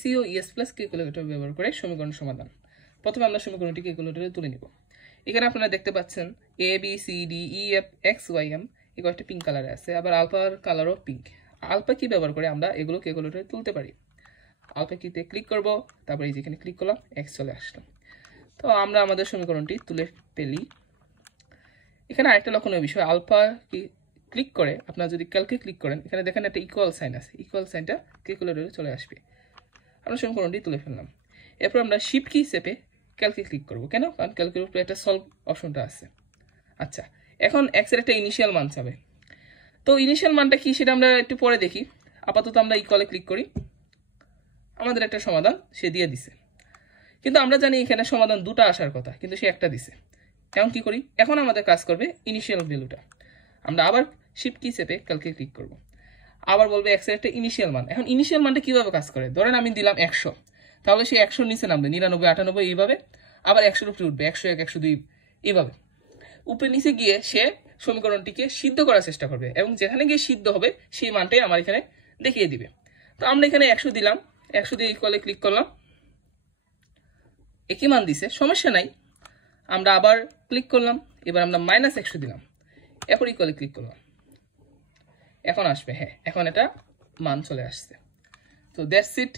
C ও ES plus calculator ব্যবহার করে সমীকরণ সমাধান। প্রথমে আমরা সমীকরণটি ক্যালকুলেটরে তুলে নিব। এখানে আপনারা দেখতে পাচ্ছেন A B C D E F X Y M এগুলো একটা পিঙ্ক কালারে আছে, আবার আলফার কালারও পিঙ্ক। আলফা কি ব্যবহার করে আমরা এগুলো ক্যালকুলেটরে তুলতে পারি। আলফা কিতে ক্লিক করব, তারপরে এই যেখানে ক্লিক করলাম, এক্স চলে আসলো। তো আমরা আমাদের সমীকরণটি তুলে ফেলি। এখানে আরেকটা লক্ষণীয় বিষয়, আলফা কি ক্লিক করে আপনারা যদি ক্যালকে ক্লিক করেন, এখানে দেখেন একটা ইকুয়াল সাইন আছে, ইকুয়াল সাইনটা ক্যালকুলেটরে চলে আসবে। আমরা সমীকরণটি তুলে ফেললাম। এরপর আমরা শিফট কি চেপে ক্যালকে ক্লিক করব। কেন? কারণ ক্যালকুলেটরে একটা সলভ অপশনটা আছে। আচ্ছা, এখন এক্স এর একটা ইনিশিয়াল মান চাবে। তো ইনিশিয়াল মানটা কি সেটা আমরা একটু পরে দেখি। আপাতত আমরা ইকুয়ালে ক্লিক করি, আমাদের একটা সমাধান সে দিয়ে দিছে। কিন্তু আমরা জানি এখানে সমাধান দুটো আসার কথা, কিন্তু সে একটা দিছে। এখন কি করি? এখন আমাদের কাজ করবে ইনিশিয়াল ভ্যালুটা। আমরা আবার শিফট কি চেপে ক্যালকে ক্লিক করব। আবার বলবে এক্স এর একটা ইনিশিয়াল মান। এখন ইনিশিয়াল মানটা কিভাবে কাজ করে? ধরেন আমি দিলাম 100, তাহলে সে 100 নিচে নামবে 99, 98 এইভাবে, আবার 100-এর উপরে উঠবে 101, 102 এইভাবে। উপরে নিচে গিয়ে সে সমীকরণটিকে সিদ্ধ করার চেষ্টা করবে, এবং যেখানে গিয়ে সিদ্ধ হবে সেই মানটাই আমার এখানে দেখিয়ে দিবে। তো আমরা এখানে 100 দিলাম, 100 দিয়ে ইকুয়ালে ক্লিক করলাম, একই মান দিছে, সমস্যা নাই। আমরা আবার ক্লিক করলাম, এবার আমরা -100 দিলাম, এরপর ইকুয়ালে ক্লিক করলাম, এখন আসবে, হ্যাঁ এখন এটা মান চলে আসছে। তো দ্যাটস ইট।